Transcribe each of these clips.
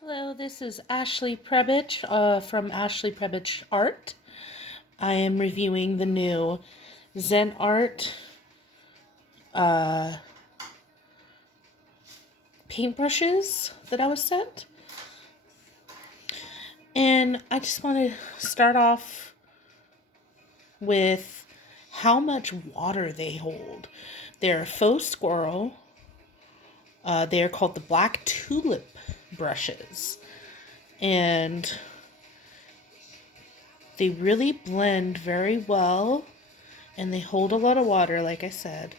Hello, this is Ashley Prebich from Ashley Prebich Art. I am reviewing the new Zenart uh, paintbrushes that I was sent. And I just want to start off with how much water they hold. They're faux squirrel. They are called the black tulip brushes. And they really blend very well, and they hold a lot of water, like I said.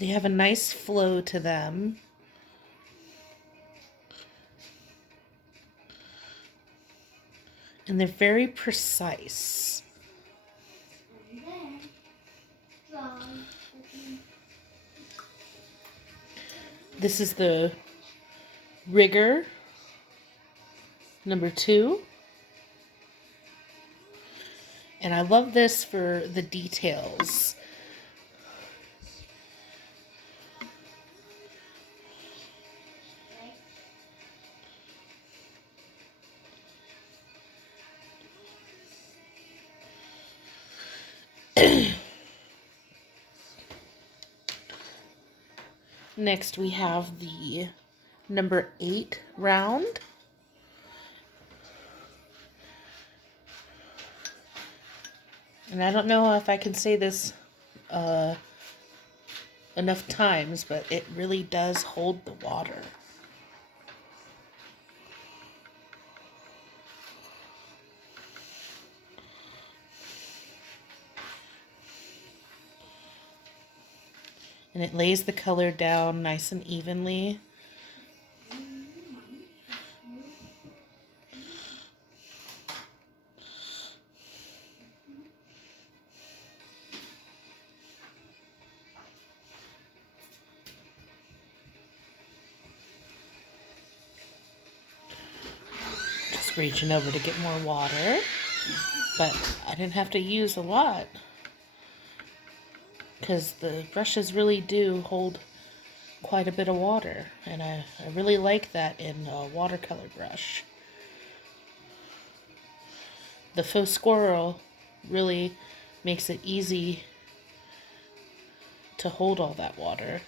They have a nice flow to them. And they're very precise. This is the Rigger number 2. And I love this for the details. Next we have the number 8 round. And I don't know if I can say this enough times, but it really does hold the water. And it lays the color down nice and evenly. Just reaching over to get more water, but I didn't have to use a lot because the brushes really do hold quite a bit of water, and I really like that in a watercolor brush. The faux squirrel really makes it easy to hold all that water.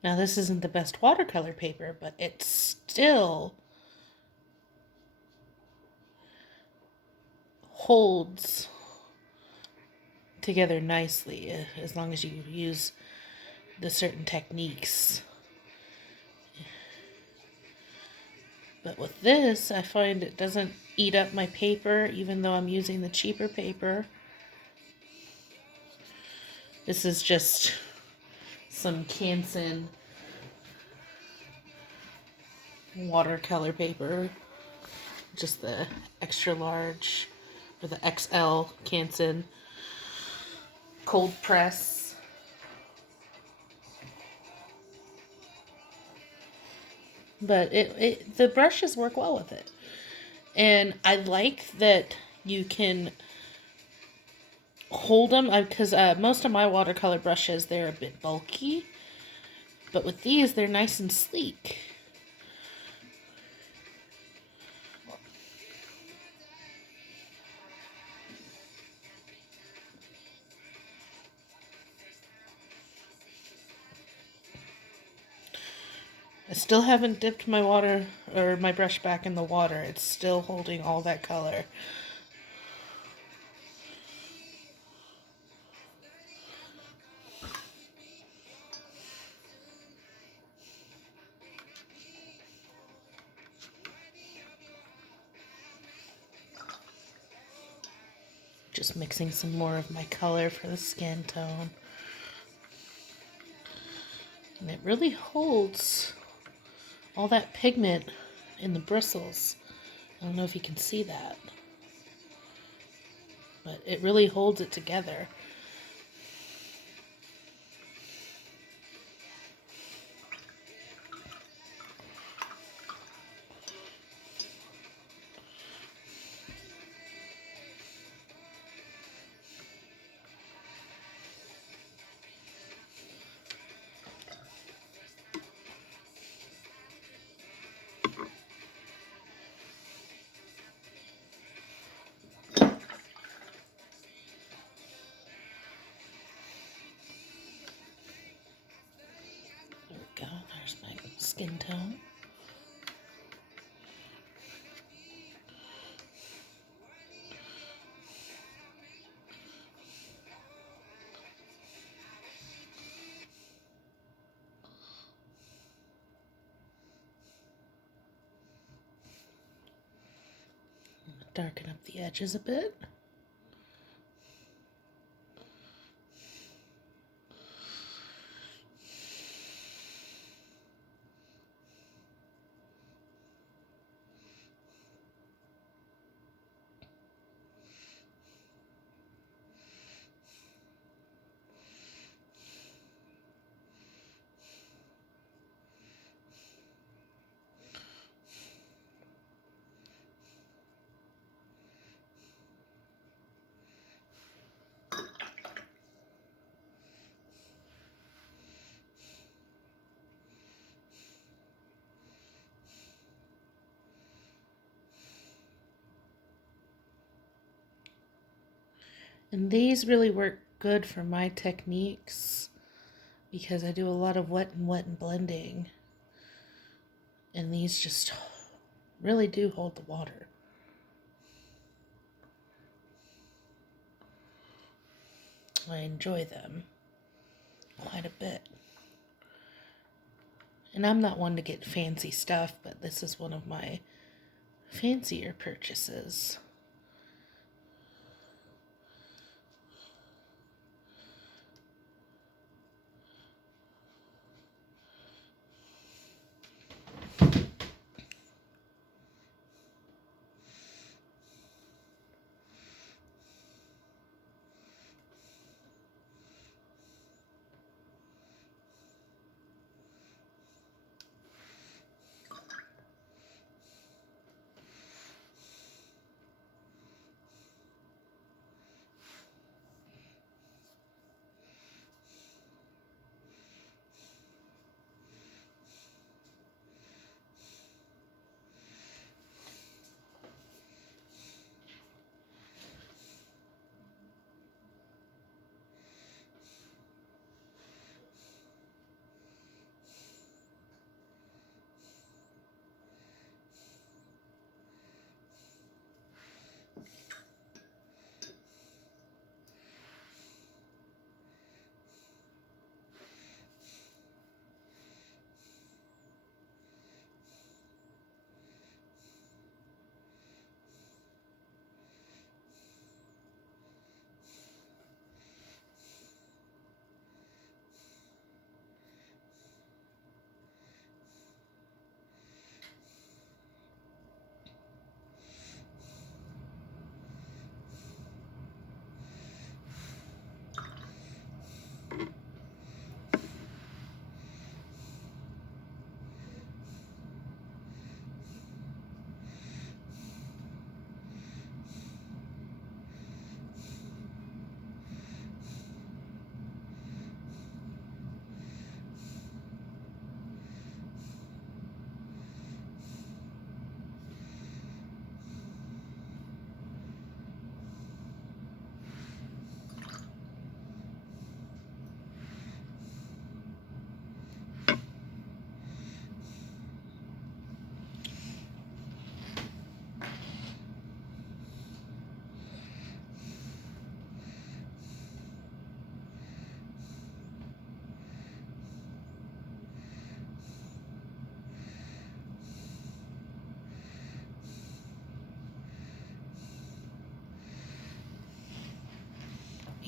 Now this isn't the best watercolor paper, but it still holds together nicely as long as you use the certain techniques. But with this, I find it doesn't eat up my paper, even though I'm using the cheaper paper. This is just some Canson watercolor paper, just the extra large or the XL Canson cold press. But the brushes work well with it. And I like that you can hold them, because most of my watercolor brushes, they're a bit bulky. But with these, they're nice and sleek. I still haven't dipped my water or my brush back in the water. It's still holding all that color. Just mixing some more of my color for the skin tone. And it really holds all that pigment in the bristles. I don't know if you can see that, but it really holds it together. There we go, there's my skin tone. Darken up the edges a bit. And these really work good for my techniques because I do a lot of wet and blending. And these just really do hold the water. I enjoy them quite a bit. And I'm not one to get fancy stuff, but this is one of my fancier purchases.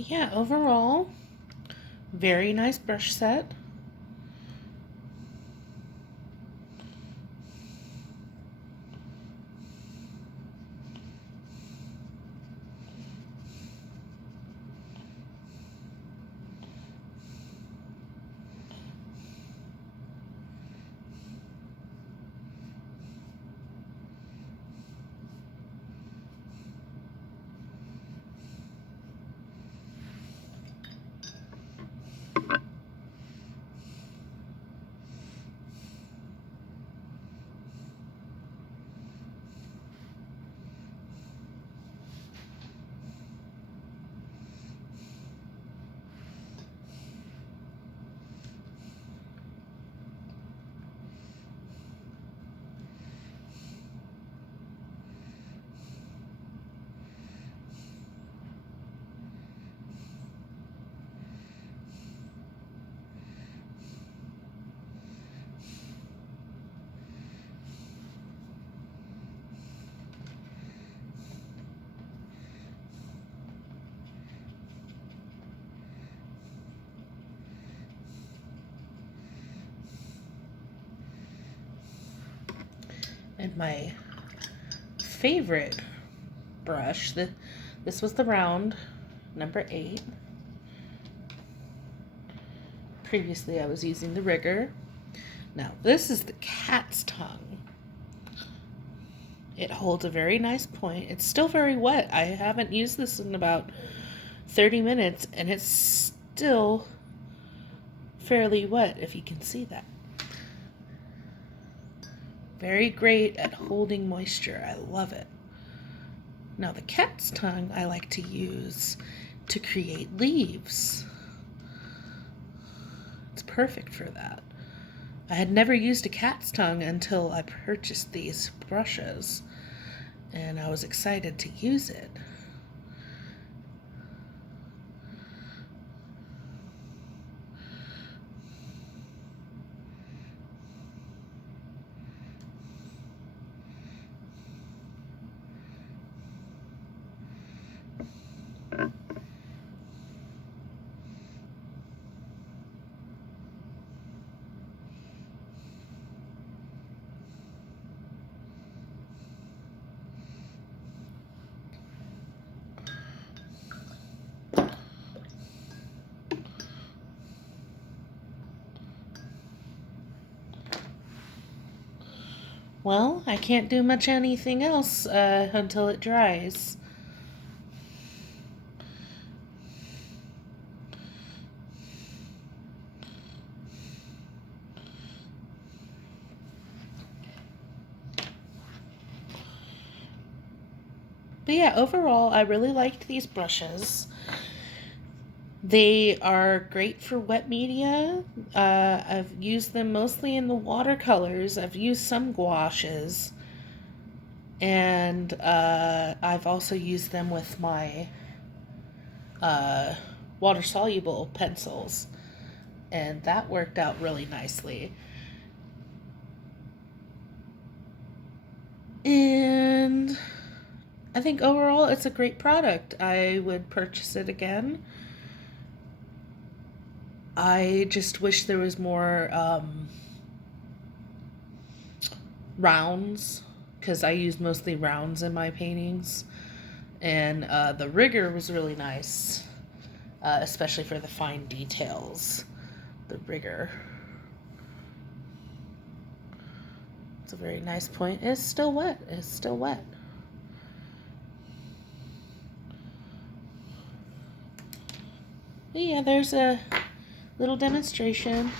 Yeah, overall, very nice brush set. And my favorite brush, this was the round, number 8. Previously I was using the rigger. Now this is the cat's tongue. It holds a very nice point. It's still very wet. I haven't used this in about 30 minutes and it's still fairly wet, if you can see that. Very great at holding moisture. I love it. Now the cat's tongue I like to use to create leaves. It's perfect for that. I had never used a cat's tongue until I purchased these brushes, and I was excited to use it. Well, I can't do much anything else until it dries. But yeah, overall, I really liked these brushes. They are great for wet media. I've used them mostly in the watercolors. I've used some gouaches. And I've also used them with my water-soluble pencils. And that worked out really nicely. And I think overall it's a great product. I would purchase it again. I just wish there was more rounds, because I used mostly rounds in my paintings. And the rigger was really nice, especially for the fine details. The rigger. It's a very nice point. It's still wet. It's still wet. Yeah, there's a little demonstration.